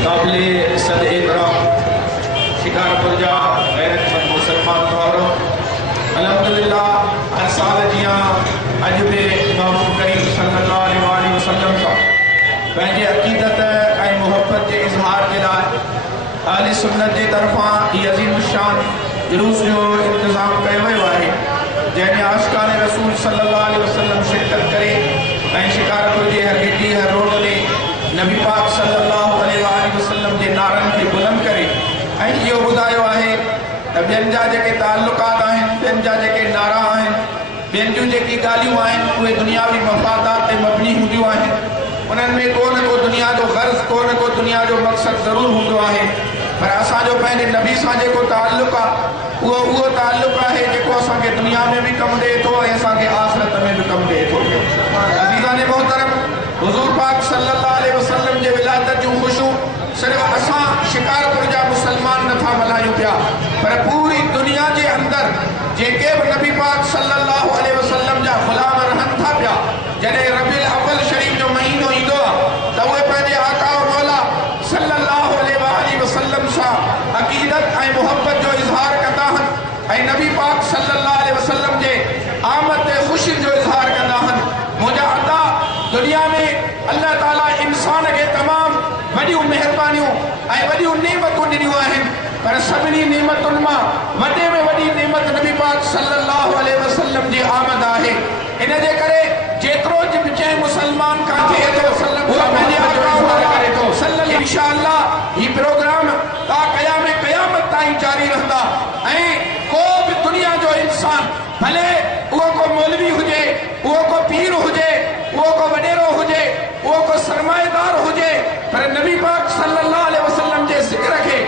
काबिले सद एहतराम शिकारपुर जा गैरतमंद मुसलमान भाउरो, अल्हम्दुलिल्लाह हर साल जियां अज बि महबूब करीम सल्लल्लाहु अलैहि वसल्लम सां पंहिंजे अक़ीदत ऐं मुहब्बत जे इज़हार जे लाइ अहले सुन्नत जे तरफ़ां हीअ अज़ीम शान जुलूस जो इंतज़ाम कयो वियो आहे, जंहिंमें आशिक़ान रसूल सल्लल्लाहु अलैहि वसल्लम शिरकत करे ऐं शिकारपुर जे हर गिटी हर रोड ते नबी पाक सल्लल्लाहु अलैहि वसल्लम जे नारनि खे बुलंद करे ऐं इहो ॿुधायो आहे त ॿियनि जा जेके ताल्लुकात आहिनि, ॿियनि जा जेके नारा आहिनि, ॿियनि जूं जेकी ॻाल्हियूं आहिनि उहे दुनियावी मफ़ादात ते मबनी हूंदियूं आहिनि। उन्हनि में को न को दुनिया जो गर्ज़, को न को दुनिया जो मक़सदु ज़रूरु हूंदो आहे, पर असांजो पंहिंजे नबी सां जेको ताल्लुक़ आहे उहो ताल्लुक़ आहे जेको असांखे दुनिया में बि कमु ॾिए थो ऐं असांखे आख़िरत में बि कमु ॾिए थो। अज़ीज़ान मोहतरम, हुज़ूर पाक सल्लल्लाहु अलैहि वसल्लम जे विलादत जूं ख़ुशियूं सिर्फ़ु असां शिकारपुर जा मुसलमान नथा मल्हायूं पिया, पर पूरी दुनिया जे अंदरि जेके बि नबी पाक सल्लल्लाहु अलैहि वसल्लम जा ग़ुलाम रहनि था पिया, जॾहिं रबीउल अव्वल शरीफ जो महीनो ईंदो आहे त उहे पंहिंजे आका मौला सल्लल्लाहु अलैहि वसल्लम सां अक़ीदत ऐं मुहब्बत जो इज़हार कंदा आहिनि ऐं नबी पाक सल्लल्लाहु अलैहि वसल्लम जे आमद ते ख़ुशी जो इज़हार कंदा आहिनि। मुंहिंजा अता दुनिया में अल्लाह ताला इंसान खे तमामु वॾियूं महिरबानियूं ऐं वॾियूं नेमतूं ॾिनियूं आहिनि, पर सभिनी नेमतुनि मां वॾे में वॾी नेमत नबी पाक सल्लल्लाहु अलैहि वसल्लम जी आमद आहे। इन जे करे जेतिरो जंहिं मुसलमान खां थिए थो उहो पंहिंजे आका करे थो। इंशाअल्लाह ही प्रोग्राम ता क़यामत ताईं जारी रहंदा ऐं को बि दुनिया जो इंसान, भले उहो को मौलवी हुजे, उहो को पीर हुजे, उहो को वॾेरो हुजे, उहो को सरमाएदार हुजे, पर नबी पाक सल्लल्लाहु अलैहि वसल्लम जे ज़िक्र खे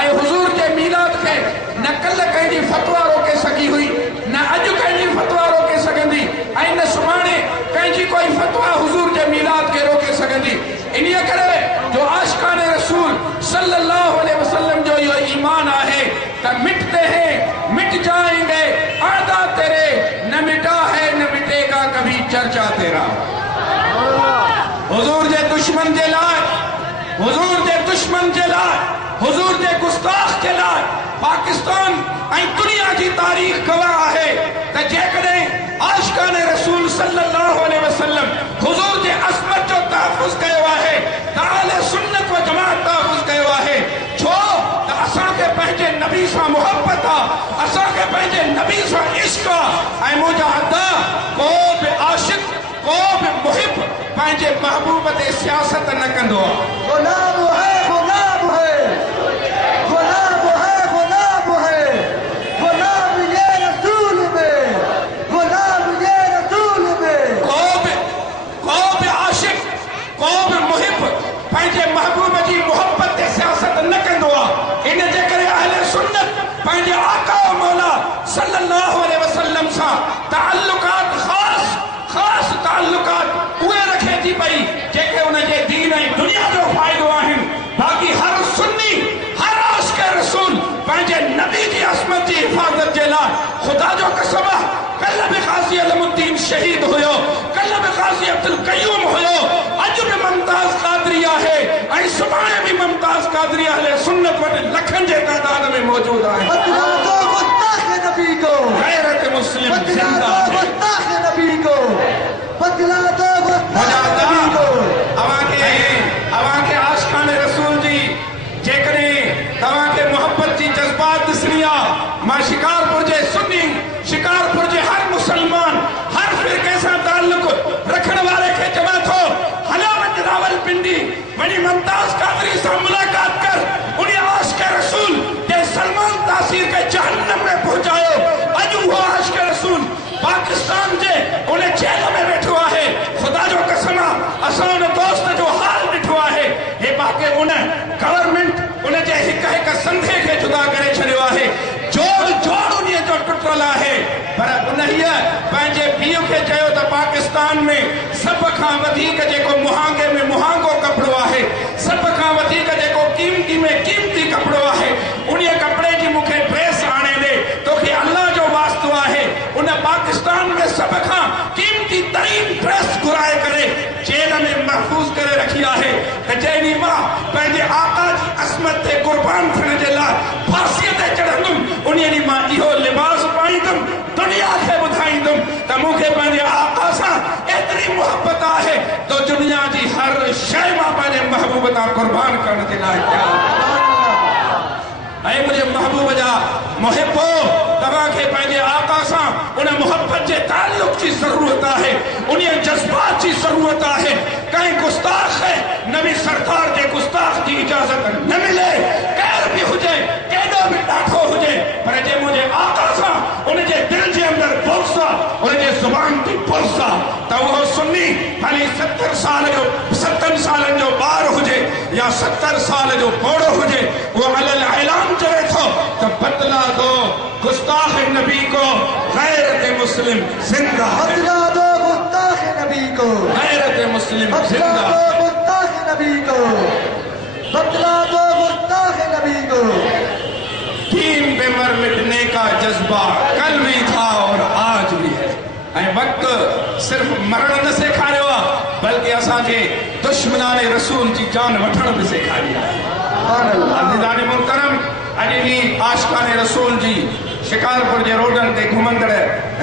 ऐं हुज़ूर जे मीलाद खे न कल्ह कंहिंजी फतवा रोके सघी हुई, न अॼु कंहिंजी फतवा रोके सघंदी ऐं न सुभाणे कंहिंजी कोई फतवा हुज़ूर जे मीलाद खे रोके सघंदी। इन्हीअ करे जो आशिक़ान रसूल सल्लल्लाहु अलैहि वसल्लम जो इहो ईमान आहे त मिटते हैं मिट जाएंगे आदा तेरे, न मिटा है न मिटेगा कभी चर्चा तेरा। हुजूर जे दुश्मन जे लाइ, हुजूर जे दुश्मन जे लाइ, हुजूर जे गुस्ताख जे लाइ पाकिस्तान ऐं दुनिया जी तारीख़ गवाह आहे त जेकॾहिं आशिक़ान रसूल सल्लल्लाहु अलैहि वसल्लम हुजूर जे अज़मत जो तहफ़्फ़ुज़ कयो आहे त अहले सुन्नत व जमात तहफ़्फ़ुज़ कयो आहे। छो त असांखे पंहिंजे नबी सां मुहब्बत आहे, असांखे पंहिंजे नबी सां इश्क़ आहे ऐं मुंहिंजा अदा को बि आशिक़, को बि मुहिब पंहिंजे महबूब ते सियासत न कंदो आहे। गुलाम है, गुलाम है, गुलाम है, गुलाम है, गुलाम ये रसूल में, गुलाम ये रसूल में। को बि आशिक़, को बि मुहिब पंहिंजे महबूब जी मुहब्बत ते सियासत न कंदो आहे। इन जे करे अहले सुन्नत पंहिंजे आका मौला सल्लल्लाहु अलैहि वसल्लम सां ताल्लुकात ख़ास ताल्लुकात उहे रखे थी पई जेके उन जे दीन ऐं दुनिया जो फ़ाइदो आहिनि। बाक़ी हर सुन्नी, हर आशिक़ रसूल पंहिंजे नबी जी अज़मत जी हिफ़ाज़त जे लाइ ख़ुदा जो कसम आहे, कल्ह बि क़ाज़ी अलमुद्दीन शहीद हुयो, कल्ह बि क़ाज़ी अब्दुल क़य्यूम हुयो, अॼु बि मुमताज़ क़ादरी आहे ऐं सुभाणे बि मुमताज़ क़ादरी अहले सुन्नत वटि लखनि जे तादाद में मौजूद आहे। बतला दो गुस्ताख़ नबी को, गैरत मुस्लिम बतला जिंदा दो है। गुस्ताख़ नबी को, बतला दो गुस्ताख़ नबी को। अवांखे आशिक़ान रसूल जी जेकॾहिं तव्हांखे मुहब्बत जी जज़्बात ॾिसणी आहे, मां शिकारपुर जे सुन्नी, शिकारपुर जे हर मुसलमान, हर फ़िरक़े सां ताल्लुक़ रखण वारे खे चवां थो, हलो वञ रावलपिंडी, वञी मुमताज़ क़ादरी सां मुलाक़ात कर, उन आशिक़ रसूल जे सलमान तासीर खे जहन्नम में पहुचायो। अॼु उहो आशिक़ रसूल पाकिस्तान जे उन जेल में वेठो आहे। ख़ुदा जो कसम आहे, असां उन दोस्त जो हाल ॾिठो आहे। हे बाक़ी उन गवर्नमेंट उन जे हिक संधे खे जुदा करे छॾियो आहे। जोड़ उन जो टुटल आहे, पर उन पंहिंजे पीउ खे चयो त पाकिस्तान में सभ खां वधीक जेको मुहांगे में मुहांगो कपिड़ो आहे, सभ खां वधीक जेको क़ीमती में क़ीमती कपिड़ो आहे, उन कपिड़े जी मूंखे ड्रेस आणे ॾे, तोखे अल्लाह जो वास्तो आहे। उन पाकिस्तान में सभ खां क़ीमती तरीन ड्रेस घुराए करे जेल में महफ़ूज़ करे रखी आहे त जंहिं ॾींहुं मां पंहिंजे आका कुर्बान थियण जे लाइ फांसीअ ते चढ़ंदुमि उन ॾींहुं मां इहो लिबास पाईंदुमि दुनिया खे ॿुधाईंदुमि त मूंखे पंहिंजे आका सां एतिरी मुहबत आहे तो दुनिया जी हर शइ मां पंहिंजे महबूब तां कुर्बान करण जे लाइ तयारु ऐं मुंहिंजे महबूब जा मुहिबो तव्हांखे पंहिंजे आका सां उन मुहबत जे ताल्लुक़ जी ज़रूरत आहे उन जज़्बात जी ज़रूरत आहे कंहिं गुस्ताख नबी सरकार जे गुस्ताख जी इजाज़त न मिले केर बि हुजे केॾो बि ॾाढो हुजे पर जे मुंहिंजे आका सां उन जे दिलि जे अंदरि बुग़्ज़ आहे उन जे ज़ुबान ते बुग़्ज़ आहे त उहो सुन्नी भली 70 सालनि जो ॿार हुजे या 70 साल जो पोड़ो हुजे उहो अलल ऐलान करे थो त बदला दो गुस्ताख नबी को गैरत मुस्लिम जिंदा है बदला दो गुस्ताख नबी को गैरत मुस्लिम बदला जिंदा दो है गुस्ताख नबी को बदला दो गुस्ताख नबी को दीन पे मर मिटने का जज्बा कल भी था और आज भी है ऐं वक्त सिर्फ मरण न सेखारियो आहे बल्कि असांखे दुश्मनाने रसूल जी जान वठण बि सेखारी आहे अज़ीज़ान मुहतरम अॼु बि आशिक़ाने रसूल जी शिकारपुर जे रोडनि ते घुमंदड़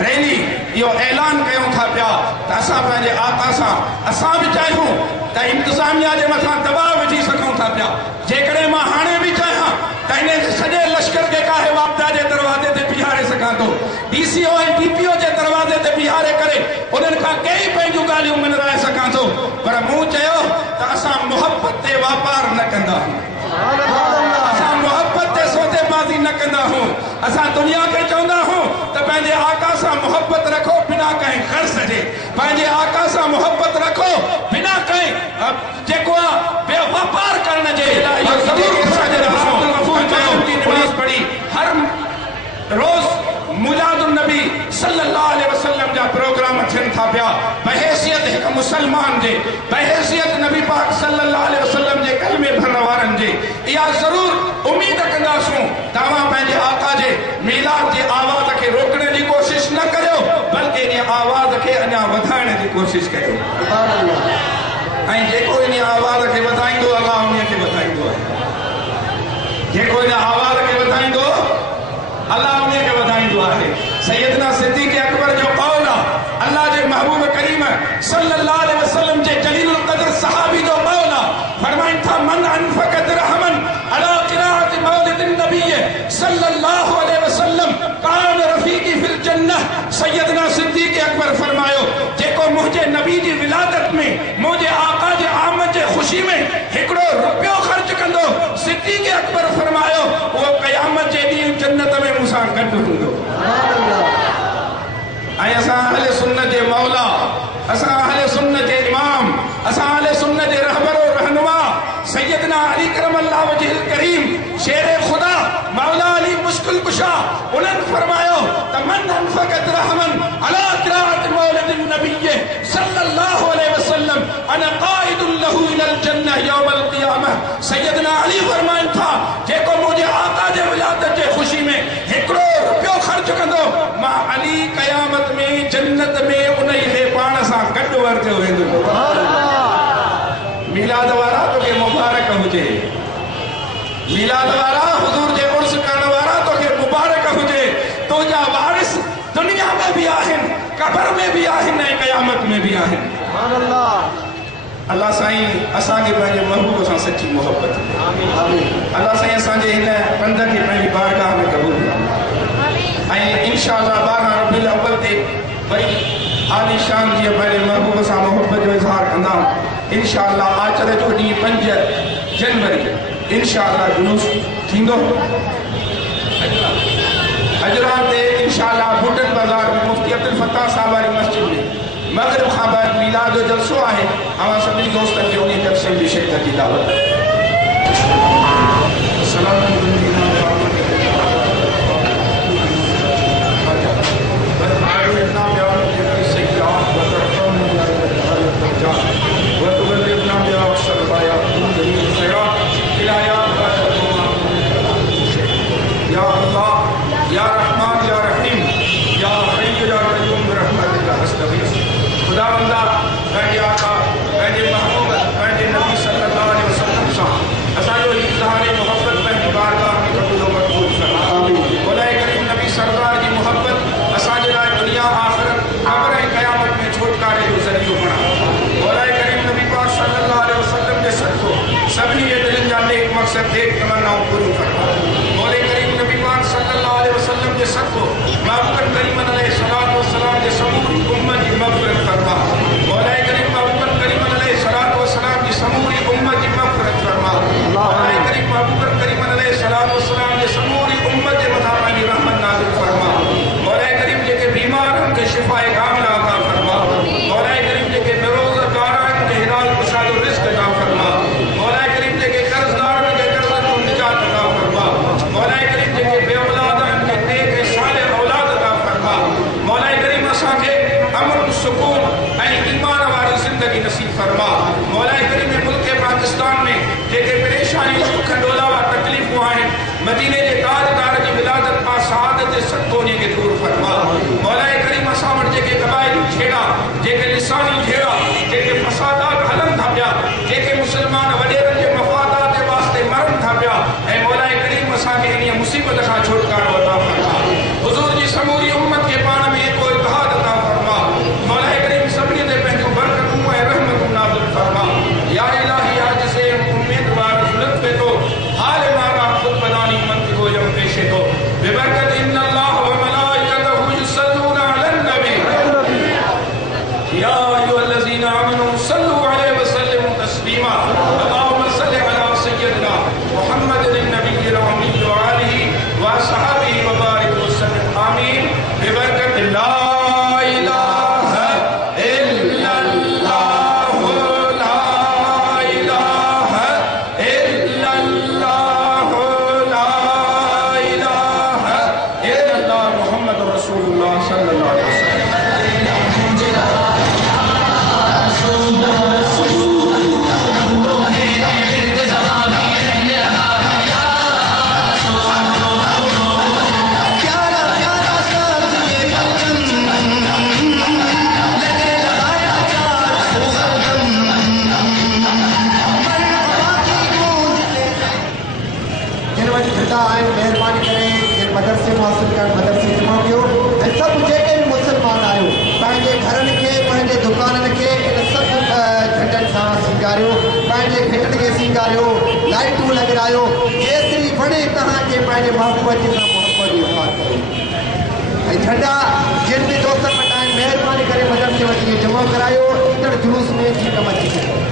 रैली इहो ऐलान कयूं था पिया त असां पंहिंजे आका सां असां बि चाहियूं त इंतिज़ामिया जे मथां दबाव विझी सघूं था पिया जेकॾहिं मां हाणे बि चाहियां त इन सॼे लश्कर खे काहे वापदा जे दरवाज़े ते बीहारे सघां थो DCO ऐं DPO जे दरवाज़े ते बीहारे करे उन्हनि खां कई पंहिंजूं ॻाल्हियूं मनराए सघां थो पर मूं चयो त असां मुहबत ते वापार न कंदा आहियूं असां मुहबत ते सौदेबाज़ी न कंदा आहियूं असां दुनिया खे चवंदा आहियूं त पंहिंजे आका सां मुहबत रखो बिना कंहिं ग़र्ज़ जे पंहिंजे आका सां मुहबत रखो बिना कंहिं जेको आहे वापार करण जे पढ़ी हर रोज़ मिलादुन नबी सल्लल्लाहु अलैहि वसल्लम जा प्रोग्राम थियनि था पिया बहैसियत हिकु मुसलमान जे बहैसियत नबी पाक सल्लल्लाहु अलैहि वसल्लम जे कलमे भरण वारनि जे इहा ज़रूर उम्मीद कंदासूं तव्हां पंहिंजे आका जे मिलाद जे आवाज़ खे रोकण जी कोशिश न करियो बल्कि इन आवाज़ खे अञा वधाइण जी कोशिश करियो ऐं जेको इन आवाज़ खे वधाईंदो अलाह उन खे वधाईंदो आहे जेको इन आवाज़ खे वधाईंदो अल्लाह उन खे वधाईंदो आहे सैयदना सिद्दीक़ अकबर जो कौल आहे अल्लाह जे महबूब करीम सल्लल्लाहु अलैहि वसल्लम जे जलीलुल क़द्र सहाबी जो कौल आहे फरमाइनि था मन अनफक दिरहमन अला क़िराअत मौलिदिन नबी सल्लल्लाहु अलैहि वसल्लम कान रफीकी फिल जन्नह सैयदना सिद्दीक़ अकबर फरमायो जेको मुंहिंजे नबी जी विलादत में मुंहिंजे आका जे आमद जे ख़ुशी में हिकिड़ो रुपयो ख़र्च कंदो सिद्दीक़ अकबर फरमायो उहो क़यामत जे ॾींहुं जन्नत में मूंसां गॾु हूंदो ऐं असां अहले सुन्नत जे मौला असां अहले सुन्नत जे इमाम असां अहले सुन्नत जे रहबर और रहनुमा सैयदना अली करमल्लाह वजहुल करीम शेर खुदा मौला अली मुश्किल कुशा उन्हनि फरमायो त मन अनफक दिरहमन अला क़िराअत मौलिदिन नबी सल्लल्लाहु अलैहि वसल्लम अना क़ाइदुन लहू इलल जन्नह यौमल क़ियामह सैयदना अली फरमाइनि था जेको मुंहिंजे आका जे विलादत जे ख़ुशी में हिकिड़ो रुपयो ख़र्च कंदो मां अली क़यामत में जन्नत में उन खे पाण सां गॾु वरितो वेंदो मिलाद वारा तोखे मुबारक हुजे मिलाद वारा हुजूर जे उर्स करण वारा तोखे मुबारक हुजे तुंहिंजा वारिस दुनिया में भी आहिनि कब्र में भी आहिनि ऐं क़यामत में भी आहिनि अल्लाह साईं असांखे पंहिंजे महबूब सां सची मोहबत अल्लाह साईं असांजे हिन पंध खे पंहिंजी बारगाह में क़बूल करे ऐं इंशाअल्लाह 12 रबीउल अव्वल ते वरी आली शान जीअं पंहिंजे महबूब सां मोहबत जो इज़हार कंदा इंशाअल्लाह आचर जो ॾींहुं 5 जनवरी इंशाअल्लाह जुलूस थींदो अजरा ते इंशाअल्लाह बूटन बाज़ार में मुफ्ती अब्दुल फताह साहब वारी मस्जिद में मगरिब खां बाद मिलाद जो जलसो आहे अवां सभिनी दोस्तनि खे उन जलसे में शिरकत जी दावत खुदा बंदा पंहिंजे आका पंहिंजे महबूब पंहिंजे नबी सल्लल्लाहु अलैहि वसल्लम सां मकसद थे तमन्नाओं पूरी फरमा। मौला करीम नबी पाक सल्लल्लाहु अलैहि वसल्लम के सदको महबूब करीम अलैहिस्सलातु वस्सलाम के समूरी उम्मत की मग़फ़िरत फरमा। मौला करीम महबूब करीम अलैहिस्सलातु वस्सलाम की समूरी उम्मत की मग़फ़िरत फरमा। मौला करीम महबूब करीम अलैहिस्सलातु वस्सलाम के समूरी उम्मत के मथा पानी रहमत नाज़िल फरमा। मौला करीम जेके बीमार उनके शिफाए कामिला अता फरमा। मौला करीम जेके बेरोज़गार उनके हिलाल कुशाद रिज़्क़ अता फरमा। मौला करीम जेके कर्ज़दार उनके कर्ज़ को निजात अता फरमा। मौला करीम जेके बे औलाद उनके नेक सालिह औलाद अता फरमा। मौला करीम असांखे अमन सुकून ऐं ईमान वारी ज़िंदगी नसीब फरमा। मौला करीम मुल्क पाकिस्तान में जेके परेशानियूं दुख ॾोलावा तकलीफ़ूं आहिनि मदीने जे ताजदार जी विलादत पां सआदत जे सदको उन्हें दूर फरमा। मौला करीम असां वटि जेके क़बाइली झेड़ा जेके लिसानी झेड़ा जेके फसादात हलन था पिया जेके मुसलमान वॾेरनि जे मफ़ादात जे वास्ते मरनि था पिया ऐं मौला करीम असांखे इन मुसीबत खां छुटकारो अता फरमा। हुज़ूर जी समूरी उम्मत खे पाण में एको इत्तेहाद अता फरमा। मौला करीम सभिनी ते पंहिंजूं बरकतूं ऐं रहमतूं नाज़िल फरमा। या इलाही आज से उम्मीदवार लुत्फ़ तो हाल मारा खुद बदानी मंत को जम पेशे तो बेबरकत इन्नल्लाह व मलाइकतहु युसल्लूना अलन नबी या अय्युहल्लज़ीना आमनू सल्लू अलैहि व सल्लिमू तस्लीमा। अल्लाहुम्मा सल्लि अला सय्यदिना मुहम्मदिन नबिय्यिल उम्मी व आलिहि व असहाबिहि व बारिक व सल्लिम आमीन बेबरकत ला इलाहा इल्लल्लाह मेहरबानी करें जिन मदरसे हासिल कर मदरसे जमा कयो ऐं सभु जेके बि मुस्लमान आहियो पंहिंजे घरनि खे पंहिंजे दुकाननि खे इन सभु झंडनि सां सींगारियो पंहिंजे भिटनि खे सींगारियो लाइटूं लॻायो जेतिरी वणे तव्हांखे पंहिंजे महबूब जी सां मोहबत जी इज़हार कयो ऐं झंडा जिन बि दोस्तनि वटि आहिनि महिरबानी करे मदरसे वटि जमा करायो ईंदड़ जुलूस में थी कमु अची सघे।